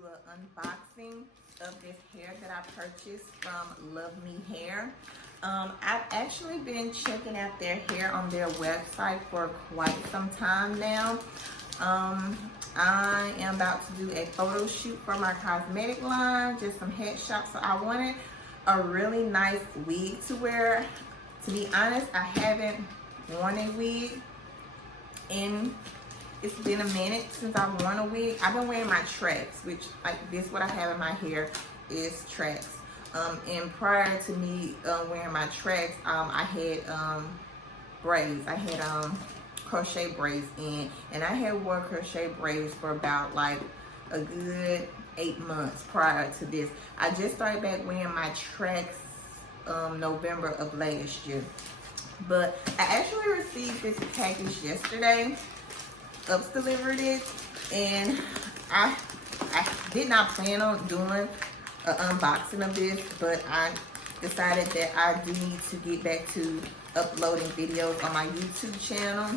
do an unboxing of this hair that I purchased from Luvme Hair. I've actually been checking out their hair on their website for quite some time now. I am about to do a photo shoot for my cosmetic line, just some headshots. So I wanted a really nice wig to wear. To be honest, I haven't worn a wig and it's been a minute since I've worn a wig. I've been wearing my tracks, which like this, what I have in my hair is tracks. And prior to me wearing my tracks, I had braids. I had crochet braids in, and I had worn crochet braids for about like a good 8 months prior to this. I just started back wearing my tracks November of last year. But I actually received this package yesterday. Ups delivered it, and I did not plan on doing an unboxing of this, but I decided that I do need to get back to uploading videos on my YouTube channel.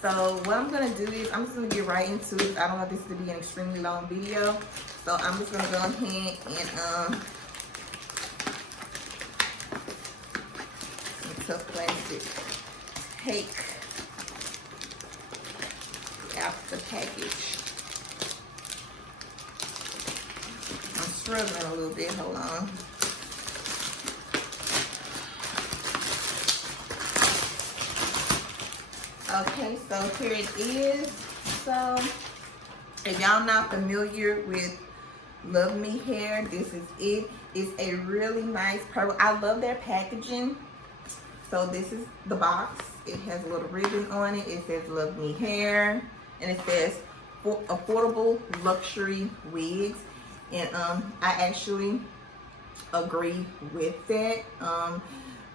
So what I'm gonna do is I'm just gonna get right into it. I don't want this to be an extremely long video, so I'm just gonna go ahead and tough plastic take out the package. I'm struggling a little bit, hold on. Okay, so here it is. So if y'all not familiar with Luvme Hair, this is it. It's a really nice purple. I love their packaging. So this is the box. It has a little ribbon on it. It says Luvme Hair, and it says affordable luxury wigs. And I actually agree with that.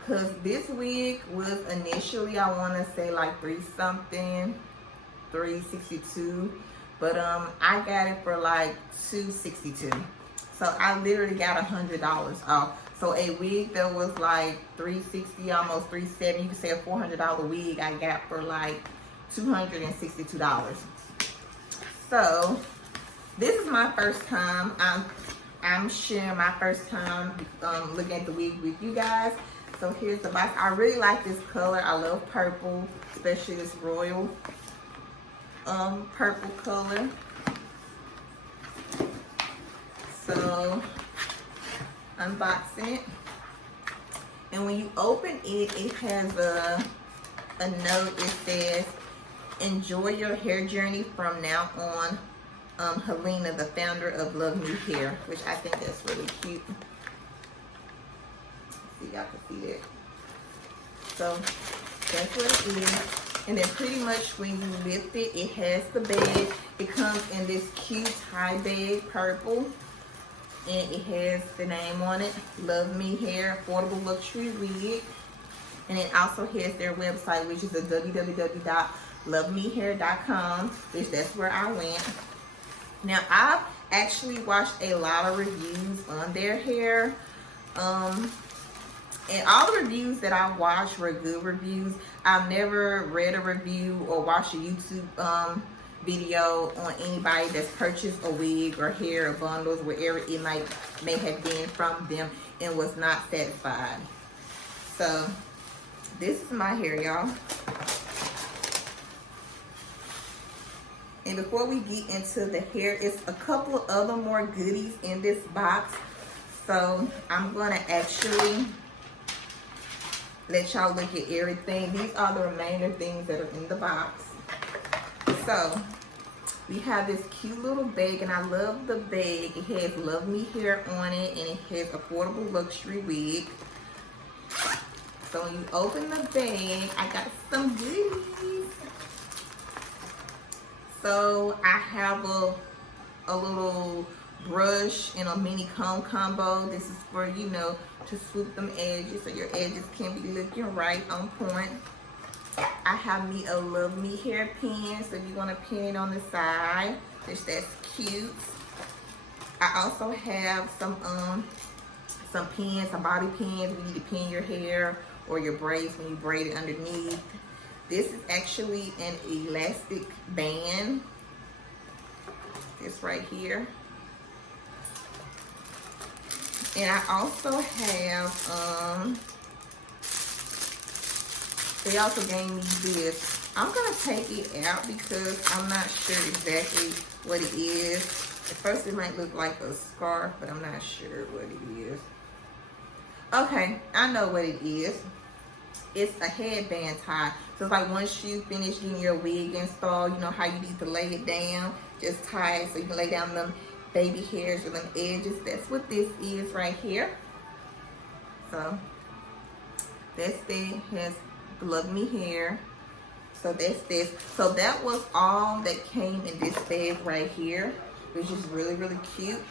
Cause this wig was initially, I want to say like $3-something, $362, but I got it for like $262. So I literally got $100 off. So a wig that was like $360, almost $370, you could say a $400 wig, I got for like $262. So this is my first time. I'm sharing my first time looking at the wig with you guys. So here's the box. I really like this color. I love purple, especially this royal purple color. So unboxing it, and when you open it, it has a note. It says, "Enjoy your hair journey from now on." Helena, the founder of Luvme Hair, which I think that's really cute. See, y'all can see it. So that's what it is. And then pretty much when you lift it, it has the bag. It comes in this cute tie bag, purple. And it has the name on it, Luvme Hair, affordable luxury wig. And it also has their website, which is a www.luvmehair.com, which that's where I went. Now, I've actually watched a lot of reviews on their hair. And all the reviews that I watched were good reviews. I've never read a review or watched a YouTube video on anybody that's purchased a wig or hair or bundles, wherever it may have been from them, and was not satisfied. So this is my hair, y'all. And before we get into the hair, it's a couple of other more goodies in this box. So I'm gonna actually let y'all look at everything. These are the remainder things that are in the box. So we have this cute little bag, and I love the bag. It has Luvme Hair on it, and it has affordable luxury wig. So when you open the bag, I got some goodies. So I have a little brush and a mini comb combo. This is for, you know, to swoop them edges so your edges can be looking right on point. I have me a Luvme Hair pin, so you're gonna pin it on the side, which that's cute. I also have some pins, some bobby pins when you need to pin your hair or your braids when you braid it underneath. This is actually an elastic band. this right here. And I also have, they also gave me this. I'm gonna take it out because I'm not sure exactly what it is. At first it might look like a scarf, but I'm not sure what it is. Okay, I know what it is. It's a headband tie. So it's like once you finish getting your wig installed, you know how you need to lay it down, just tie it so you can lay down them baby hairs or them edges. That's what this is right here. So that's it. Has Love Me hair. So that's this. So that was all that came in this bag right here, which is really, really cute.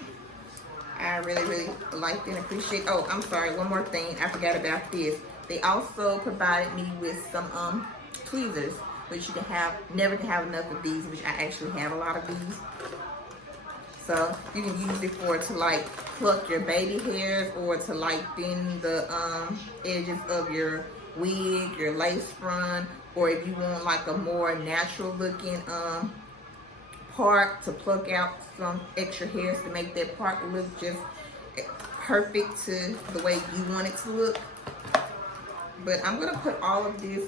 I really, really liked and appreciate. Oh, I'm sorry. One more thing. I forgot about this. They also provided me with some tweezers, which you can have, never can have enough of these, which I actually have a lot of these. So you can use it for to like pluck your baby hairs or to like thin the edges of your wig, your lace front, or if you want like a more natural looking part to pluck out some extra hairs to make that part look just perfect to the way you want it to look. But I'm gonna put all of this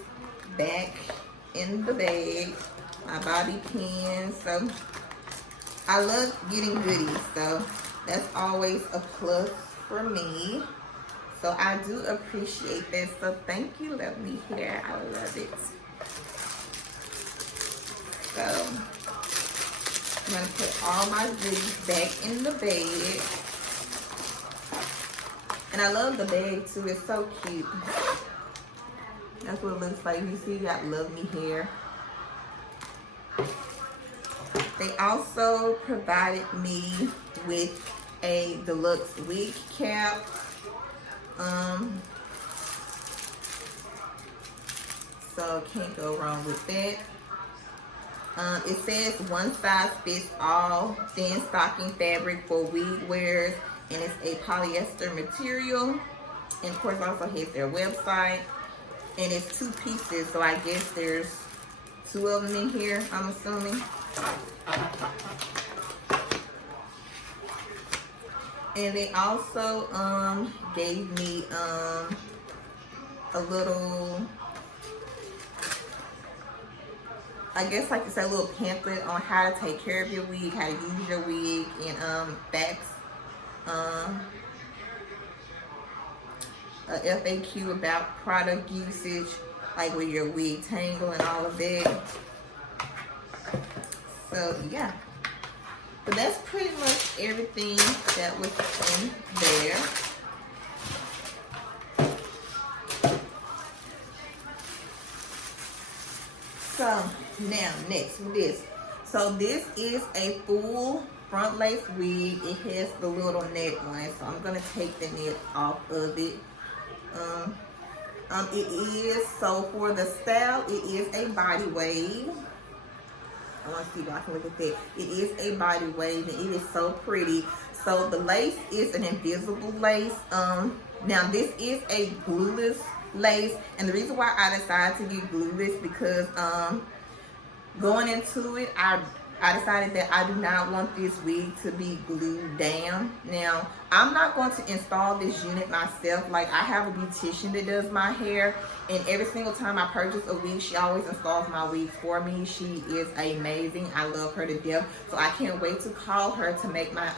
back in the bag, my bobby pins. So I love getting goodies, so that's always a plus for me. So I do appreciate that. So thank you, Love Me hair. I love it. So I'm gonna put all my goodies back in the bag. And I love the bag too, it's so cute. That's what it looks like. You see, you got Love Me hair. They also provided me with a deluxe wig cap. So can't go wrong with that. It says one size fits all, thin stocking fabric for wig wearers, and it's a polyester material. And of course also has their website. And it's 2 pieces, so I guess there's 2 of them in here, I'm assuming. And they also gave me a little, I guess like it's a little pamphlet on how to take care of your wig, how to use your wig, and facts. A FAQ about product usage, like with your wig tangle and all of that. So yeah, but that's pretty much everything that was in there. So now next with this. So this is a full front lace wig. It has the little net one, so I'm gonna take the net off of it. It is, so for the style, it is a body wave. I want to see if I can look at that. It is a body wave, and it is so pretty. So the lace is an invisible lace. Now this is a glueless lace, and the reason why I decided to get glueless because going into it, I decided that I do not want this wig to be glued down. Now, I'm not going to install this unit myself. Like, I have a beautician that does my hair, and every single time I purchase a wig, she always installs my wigs for me. She is amazing. I love her to death. So I can't wait to call her to make my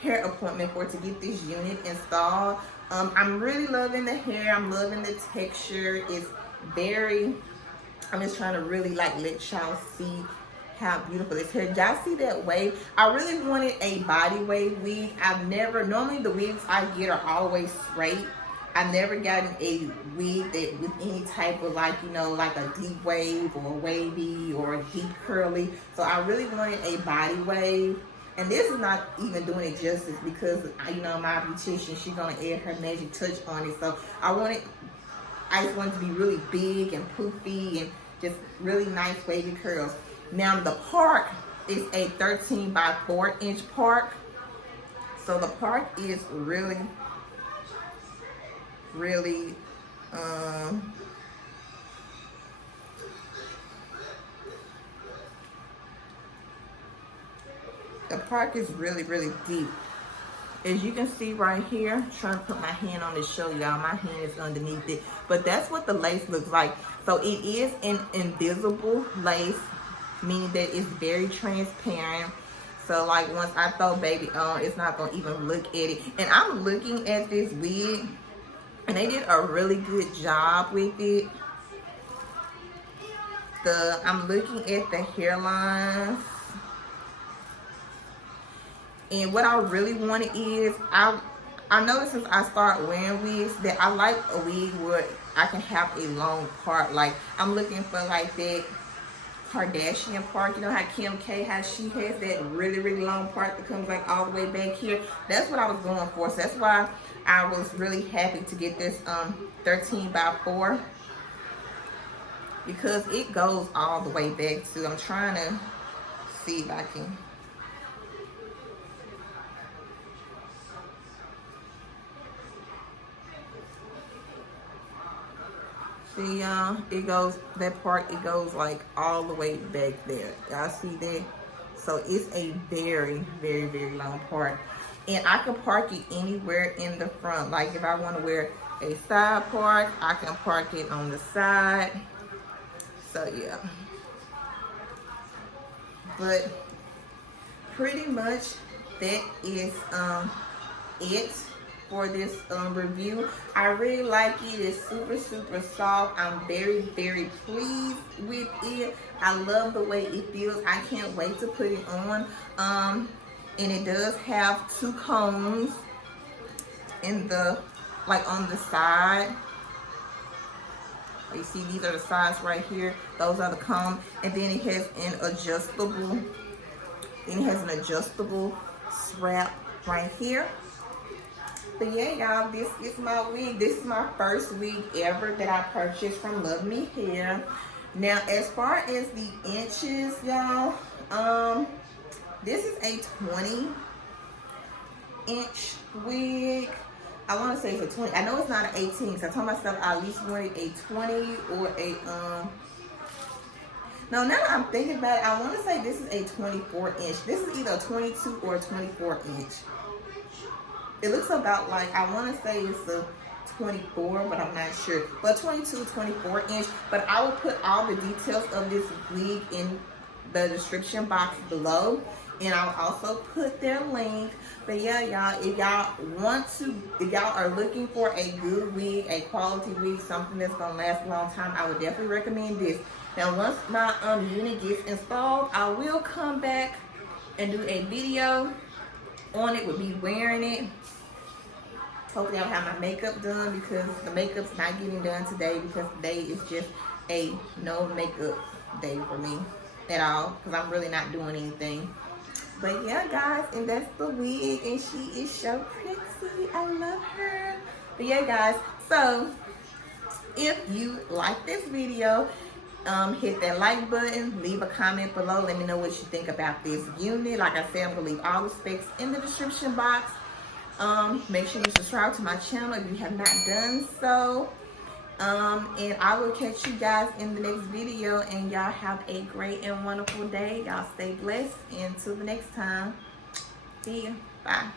hair appointment for to get this unit installed. I'm really loving the hair. I'm loving the texture. It's very, I'm just trying to really like let y'all see how beautiful this hair. Y'all see that wave? I really wanted a body wave wig. I've never, normally the wigs I get are always straight. I've never gotten a wig that with any type of like, you know, like a deep wave or wavy or deep curly. So I really wanted a body wave. And this is not even doing it justice because, you know, my beautician, she's gonna add her magic touch on it. So I just wanted to be really big and poofy and just really nice wavy curls. Now the part is a 13 by 4 inch part. So the part is really, really, The park is really, really deep. As you can see right here, I'm trying to put my hand on to show y'all. My hand is underneath it. But that's what the lace looks like. So it is an invisible lace, meaning that it's very transparent. So like once I throw baby on, it's not gonna even look at it. And I'm looking at this wig, and they did a really good job with it. I'm looking at the hairlines. And what I really wanted is, I noticed since I started wearing wigs that I like a wig where I can have a long part. Like I'm looking for like that Kardashian part. You know how Kim K, how she has that really, really long part that comes like all the way back here. That's what I was going for. So that's why I was really happy to get this 13x4, because it goes all the way back to, I'm trying to see if I can. See y'all, it goes, that part, it goes like all the way back there. Y'all see that? So it's a very, very, very long part. And I can park it anywhere in the front. Like if I want to wear a side part, I can park it on the side. So yeah. But pretty much that is it for this review. I really like it. It's super, super soft. I'm very, very pleased with it. I love the way it feels. I can't wait to put it on. And it does have 2 combs in the, like on the side. You see, these are the sides right here. Those are the comb. And then it has an adjustable, strap right here. But yeah, y'all, this is my wig. This is my first wig ever that I purchased from Luvme Hair. Now, as far as the inches, y'all, this is a 20-inch wig. I want to say it's a 20. I know it's not an 18, because I told myself I at least wanted a 20 or a, no, now that I'm thinking about it, I want to say this is a 24-inch. This is either a 22 or a 24-inch. It looks about like, I want to say it's a 24, but I'm not sure. But 22, 24-inch. But I will put all the details of this wig in the description box below. And I'll also put their link. But yeah, y'all, if y'all want to, if y'all are looking for a good wig, a quality wig, something that's going to last a long time, I would definitely recommend this. Now, once my unit gets installed, I will come back and do a video on it, with me wearing it. Hopefully I'll have my makeup done, because the makeup's not getting done today, because today is just a no makeup day for me at all, because I'm really not doing anything. But yeah, guys, and that's the wig, and she is so pretty. I love her. But yeah, guys, so if you like this video, hit that like button, leave a comment below, let me know what you think about this unit. Like I said, I'm gonna leave all the specs in the description box. Make sure you subscribe to my channel if you have not done so. And I will catch you guys in the next video, and y'all have a great and wonderful day. Y'all stay blessed, and until the next time, see ya. Bye.